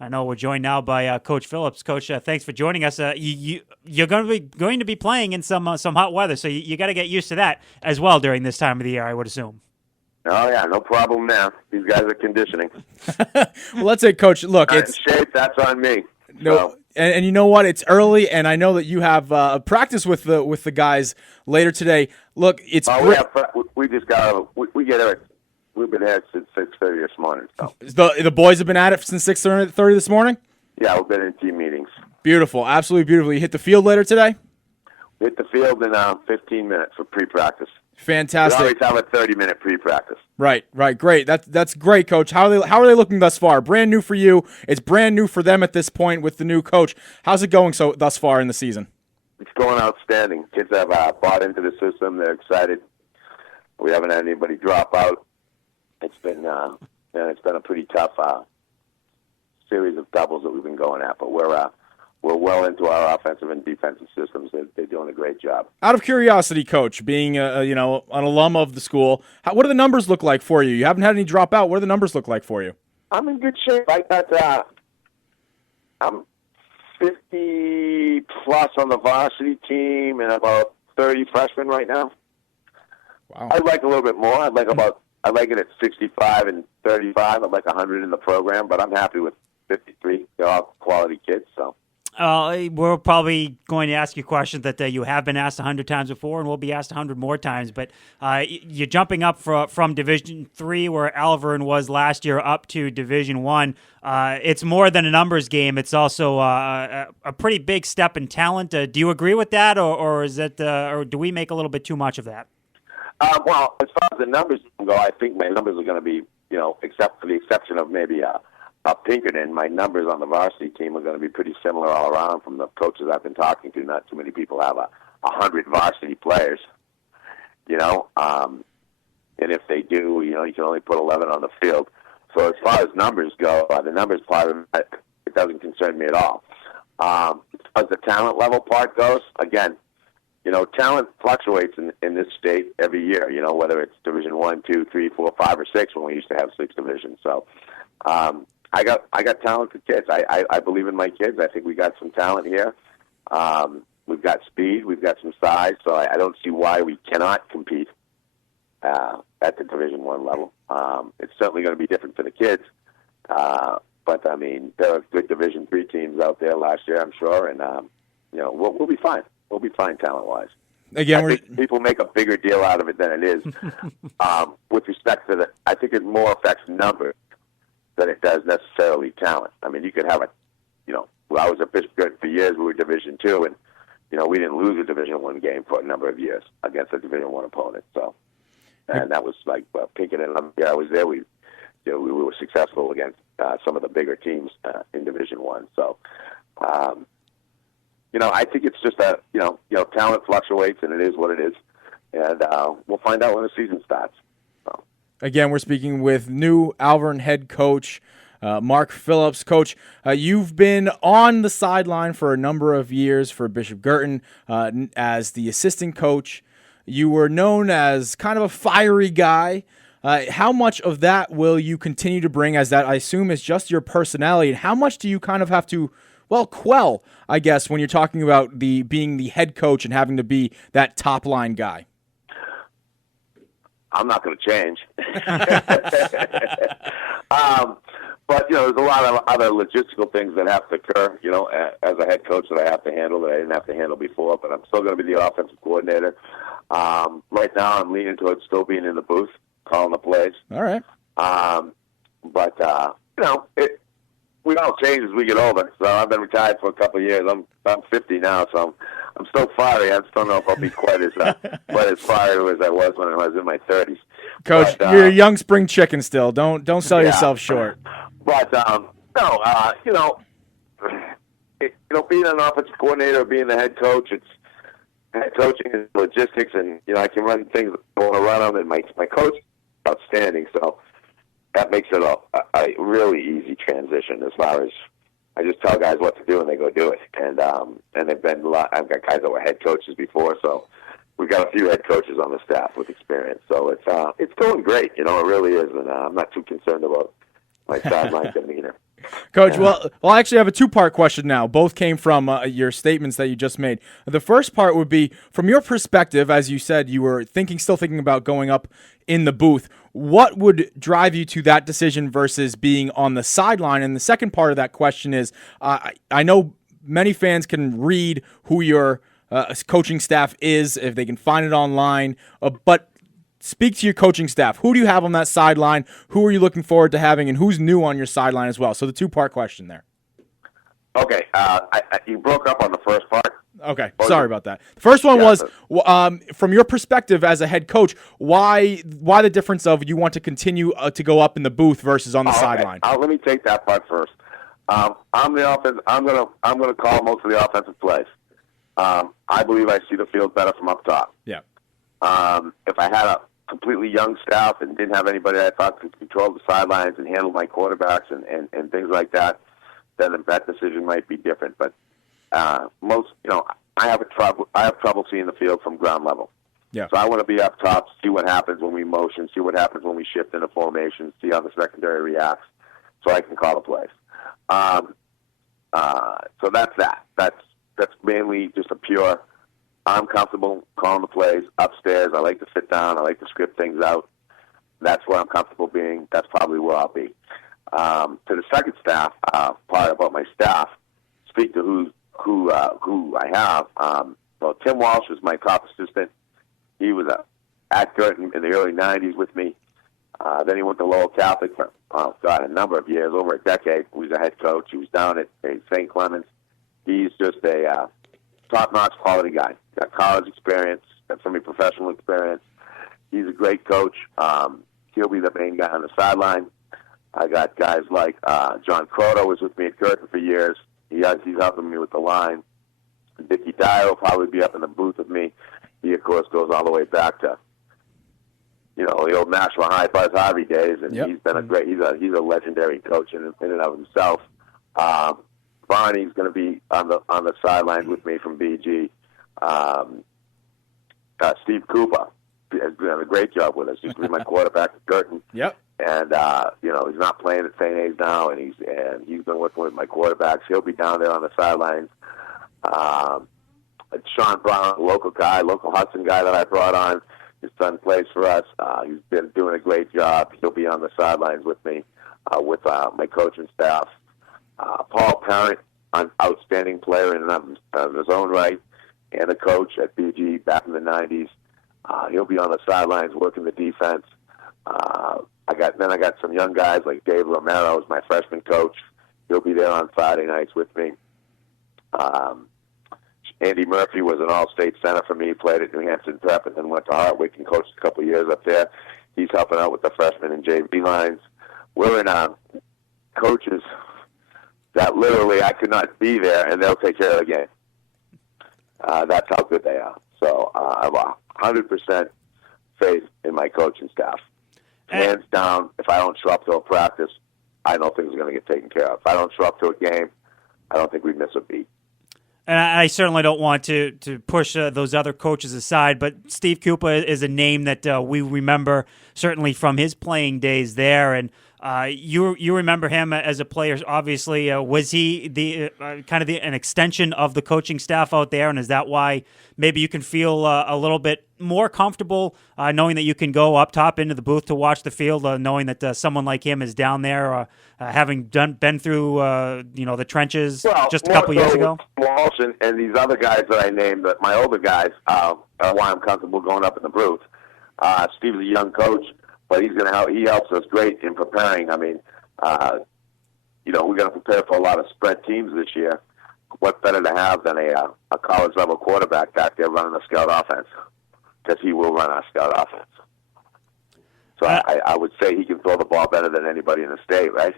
I know we're joined now by Coach Phillips. Coach, thanks for joining us. You're going to be playing in some hot weather, so you got to get used to that as well during this time of the year, I would assume. Oh, yeah, no problem now. These guys are conditioning. Well, that's it, Coach. Look, Not it's in shape, that's on me. no, So, and you know what? It's early, and I know that you have practice with the guys later today. Look, it's we just got we get it. We've been at it since 6:30 this morning. So the boys have been at it since 6:30 this morning. yeah, we've been in team meetings. Beautiful, absolutely beautiful. You hit the field later today. We hit the field in 15 minutes for pre-practice. Fantastic. We always have a 30-minute pre-practice. Right, great. That's great, Coach. How are they looking thus far? Brand new for you. It's brand new for them at this point with the new coach. How's it going thus far in the season? It's going outstanding. Kids have bought into the system. They're excited. We haven't had anybody drop out. It's been a pretty tough series of doubles that we've been going at, but we're well into our offensive and defensive systems. They're doing a great job. Out of curiosity, Coach, being an alum of the school, what do the numbers look like for you? You haven't had any drop out. What do the numbers look like for you? I'm in good shape. I'm 50 plus on the varsity team and about 30 freshmen right now. Wow. I'd like a little bit more. I'd like it at 65 and 35. I'd like 100 in the program, but I'm happy with 53. They're all quality kids, so. We're probably going to ask you questions that you have been asked 100 times before, and we'll be asked 100 more times. But you're jumping up from Division III, where Alvirne was last year, up to Division I. It's more than a numbers game. It's also a pretty big step in talent. Do you agree with that, or is it, or do we make a little bit too much of that? Well, as far as the numbers go, I think my numbers are going to be, except for the exception of maybe Pinkerton, my numbers on the varsity team are going to be pretty similar all around from the coaches I've been talking to. Not too many people have 100 varsity players, and if they do, you can only put 11 on the field. So as far as numbers go, the numbers part of it doesn't concern me at all. As far as the talent level part goes, again, talent fluctuates in this state every year, whether it's Division 1, 2, 3, 4, 5, or 6 when we used to have 6 divisions. So I got talented kids. I believe in my kids. I think we got some talent here. We've got speed. We've got some size. So I don't see why we cannot compete at the Division 1 level. It's certainly going to be different for the kids. But, I mean, there are good Division 3 teams out there last year, I'm sure. And, we'll be fine. We'll be fine talent-wise. Again, I think people make a bigger deal out of it than it is. With respect to I think it more affects numbers than it does necessarily talent. I mean, you could have I was at Bishop Gert for years. We were Division 2, and we didn't lose a Division 1 game for a number of years against a Division 1 opponent. So, and that was like Pinkerton. Yeah, I was there. We were successful against some of the bigger teams in Division 1. So. I think it's just talent fluctuates, and it is what it is. And we'll find out when the season starts. So. Again, we're speaking with new Alvirne head coach, Mark Phillips. Coach, you've been on the sideline for a number of years for Bishop Girton as the assistant coach. You were known as kind of a fiery guy. How much of that will you continue to bring, as that I assume is just your personality? And how much do you kind of have to quell, I guess, when you're talking about being the head coach and having to be that top line guy? I'm not going to change. But, there's a lot of other logistical things that have to occur, as a head coach that I have to handle that I didn't have to handle before, but I'm still going to be the offensive coordinator. Right now I'm leaning towards still being in the booth, calling the plays. All right. But we all change as we get older. So I've been retired for a couple of years. I'm 50 now, so I'm still fiery. I just don't know if I'll be quite as fiery as I was when I was in my 30s. Coach, you're a young spring chicken still. Don't sell yourself short. But being an offensive coordinator or being the head coach, head coaching is logistics, and I can run things I want to run them, and my coach is outstanding. So. That makes it a really easy transition as far as I just tell guys what to do and they go do it. And they've been I've got guys that were head coaches before, so we've got a few head coaches on the staff with experience. So it's going great, it really is, and I'm not too concerned about my sideline demeanor. Coach, well, I actually have a two-part question now. Both came from your statements that you just made. The first part would be, from your perspective, as you said, you were still thinking about going up in the booth. What would drive you to that decision versus being on the sideline? And the second part of that question is, I know many fans can read who your coaching staff is if they can find it online, but speak to your coaching staff. Who do you have on that sideline? Who are you looking forward to having, and who's new on your sideline as well? So the two-part question there. Okay, you broke up on the first part. Okay, sorry about that. The first one was, from your perspective as a head coach, why the difference of you want to continue to go up in the booth versus on the sideline? Let me take that part first. I'm the offense. I'm gonna call most of the offensive plays. I believe I see the field better from up top. Yeah. If I had a completely young staff and didn't have anybody I thought could control the sidelines and handle my quarterbacks and things like that, then that decision might be different. But I have trouble seeing the field from ground level. Yeah. So I want to be up top, see what happens when we motion, see what happens when we shift into formation, see how the secondary reacts, so I can call the plays. So that's that. That's mainly just a pure. I'm comfortable calling the plays upstairs. I like to sit down. I like to script things out. That's where I'm comfortable being. That's probably where I'll be. To the second staff, part about my staff, speak to who I have. Well, Tim Walsh was my top assistant. He was at Girton in the early 90s with me. Then he went to Lowell Catholic for, a number of years, over a decade. He was a head coach. He was down at St. Clements. He's just a top-notch quality guy. Got college experience, got semi-professional experience. He's a great coach. He'll be the main guy on the sideline. I got guys like John Croto was with me at Girton for years. He's helping me with the line. Dickie Dyer will probably be up in the booth with me. He, of course, goes all the way back to the old Nashville High Buzz Harvey days, and he's been he's a legendary coach in and of himself. Barney's going to be on the sideline with me from BG. Steve Cooper has done a great job with us. He's been my quarterback at Girton. Yep. And he's not playing at St. A's now, and he's been working with my quarterbacks. He'll be down there on the sidelines. Sean Brown, local Hudson guy that I brought on. His son plays for us. He's been doing a great job. He'll be on the sidelines with me, with my coaching staff. Paul Parent, an outstanding player in his own right, and a coach at BG back in the 90s. He'll be on the sidelines working the defense. I got some young guys like Dave Romero, who's my freshman coach. He'll be there on Friday nights with me. Andy Murphy was an all-state center for me. He played at New Hampton Prep and then went to Hartwick and coached a couple of years up there. He's helping out with the freshmen and JV lines. We're in coaches that literally I could not be there, and they'll take care of the game. That's how good they are. So I have 100% faith in my coaching staff. Hands down, if I don't show up to a practice, I know things are going to get taken care of. If I don't show up to a game, I don't think we miss a beat. And I certainly don't want to push those other coaches aside, but Steve Cooper is a name that we remember certainly from his playing days there. And you remember him as a player. Obviously, was he the an extension of the coaching staff out there? And is that why maybe you can feel a little bit more comfortable knowing that you can go up top into the booth to watch the field, knowing that someone like him is down there, having been through the trenches just a couple years ago? Walsh and these other guys that I named, my older guys, are why I'm comfortable going up in the booth. Steve's a young coach, but he helps us great in preparing. I mean, we're going to prepare for a lot of spread teams this year. What better to have than a college-level quarterback back there running a scout offense? Because he will run our scout offense. So I would say he can throw the ball better than anybody in the state, right?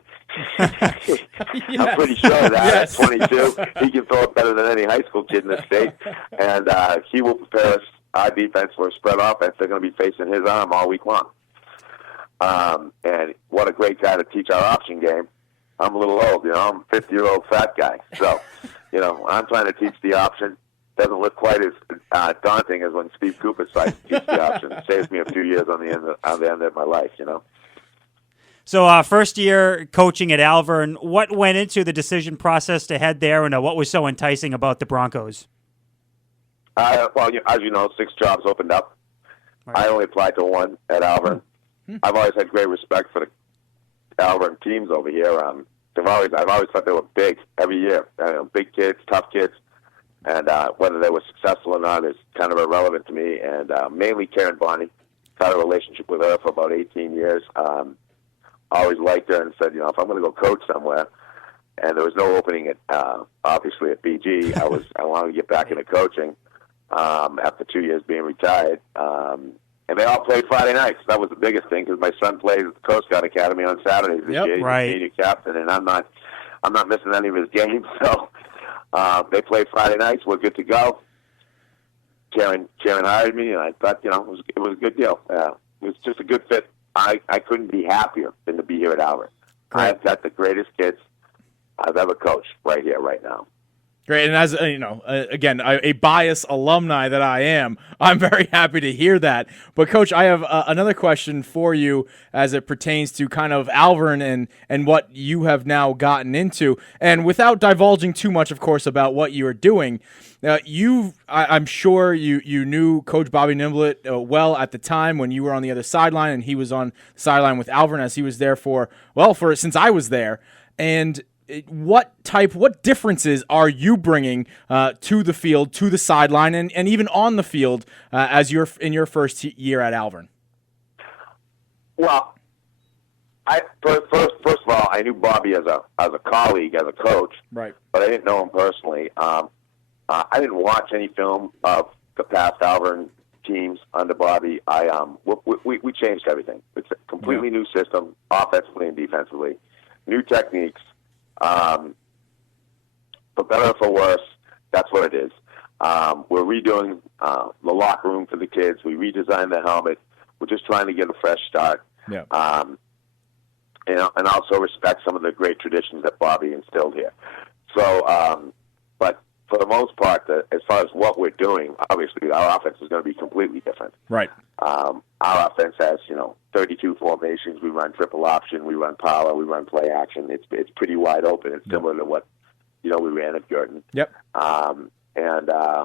Yes. I'm pretty sure of that. Yes. At 22, he can throw it better than any high school kid in the state. And he will prepare our defense for a spread offense. They're going to be facing his arm all week long. And what a great guy to teach our option game. I'm a little old, I'm a 50-year-old fat guy. So, I'm trying to teach the option. Doesn't look quite as daunting as when Steve Cooper decides to teach the option. It saves me a few years on the end of my life, So first year coaching at Alvirne, what went into the decision process to head there, and what was so enticing about the Broncos? Well, as you know, 6 jobs opened up. Right. I only applied to 1 at Alvirne. I've always had great respect for the Alvirne teams over here. I've always thought they were big every year. Big kids, tough kids, and whether they were successful or not is kind of irrelevant to me. And mainly Karen Bonney. Had a relationship with her for about 18 years. Always liked her and said, if I'm going to go coach somewhere, and there was no opening at obviously at BG, I wanted to get back into coaching after 2 years being retired. And they all played Friday nights. That was the biggest thing because my son plays at the Coast Guard Academy on Saturdays this year. He's right. Senior captain, and I'm not missing any of his games. So they played Friday nights. We're good to go. Karen hired me, and I thought, it was a good deal. It was just a good fit. I couldn't be happier than to be here at Alvirne. I've got the greatest kids I've ever coached right here, right now. Great, and as again, a biased alumni that I am, I'm very happy to hear that. But Coach, I have another question for you as it pertains to kind of Alvirne and what you have now gotten into. And without divulging too much, of course, about what you are doing, I'm sure you knew Coach Bobby Nimblett well at the time when you were on the other sideline, and he was on the sideline with Alvirne as he was there since I was there. And what differences are you bringing to the field, to the sideline, and even on the field as you're in your first year at Alvirne? Well, first of all, I knew Bobby as a colleague, as a coach, right? But I didn't know him personally. I didn't watch any film of the past Alvirne teams under Bobby. We changed everything. It's a completely new system, offensively and defensively, new techniques. For better or for worse, that's what it is. We're redoing the locker room for the kids. We redesigned the helmet. We're just trying to get a fresh start. Yeah. And also respect some of the great traditions that Bobby instilled here. So, but for the most part, as far as what we're doing, obviously our offense is going to be completely different. Right. Our offense has, 32 formations. We run triple option. We run power. We run play action. It's pretty wide open. It's similar to what, we ran at Girton. Yep. And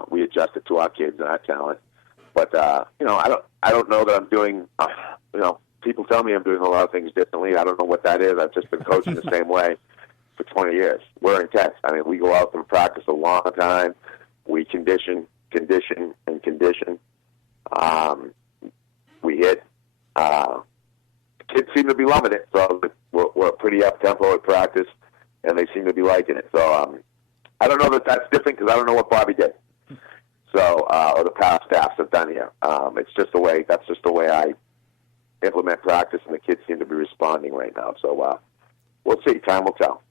we adjusted to our kids and our talent. But, I don't know that I'm doing, people tell me I'm doing a lot of things differently. I don't know what that is. I've just been coaching the same way for 20 years. We're intense. I mean, we go out and practice a long time. We condition, and condition. We hit. Kids seem to be loving it, so we're pretty up-tempo at practice, and they seem to be liking it. So I don't know that that's different because I don't know what Bobby did. So, or the past staffs have done here. It's just the way. That's just the way I implement practice, and the kids seem to be responding right now. So we'll see. Time will tell.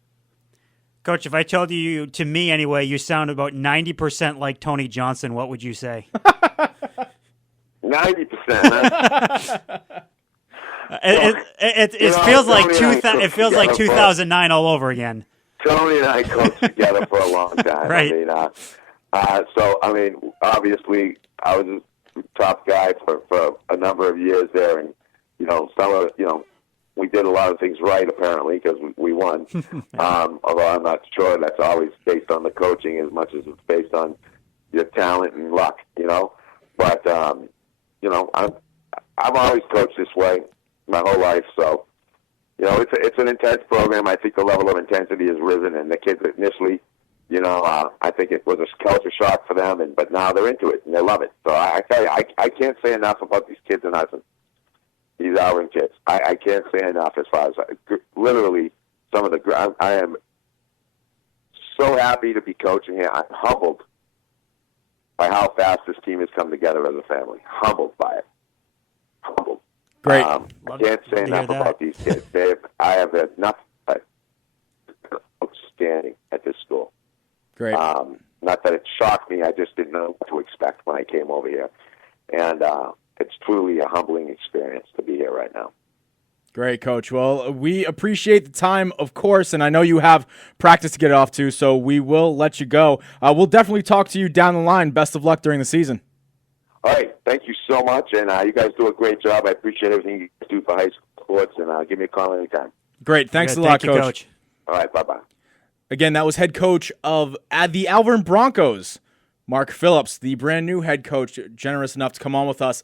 Coach, if I told you, to me anyway, you sound about 90% like Tony Johnson, what would you say? 90%. It feels like 2009 all over again. Tony and I coached together for a long time. Right. I mean, obviously, I was a top guy for a number of years there, and we did a lot of things right apparently because we won. Although I'm not sure that's always based on the coaching as much as it's based on your talent and luck, But I've always coached this way my whole life, so it's an intense program. I think the level of intensity has risen, and the kids initially, I think it was a culture shock for them, but now they're into it and they love it. So I tell you, I can't say enough about these kids in Hudson. These Alvirne kids, I can't say enough as far as literally some of the. I am so happy to be coaching here. I'm humbled by how fast this team has come together as a family. Humbled by it. Humbled. Great. I can't say enough about these kids. I have had nothing but outstanding at this school. Great. Not that it shocked me. I just didn't know what to expect when I came over here. And it's truly a humbling experience to be here right now. Great, Coach. Well, we appreciate the time, of course, and I know you have practice to get off to, so we will let you go. We'll definitely talk to you down the line. Best of luck during the season. All right. Thank you so much, and you guys do a great job. I appreciate everything you do for high school. sports, and give me a call anytime. Great. Thanks Good. a lot, Thank you, Coach. All right, bye-bye. Again, that was head coach of the Alvirne Broncos, Mark Phillips, the brand new head coach, generous enough to come on with us.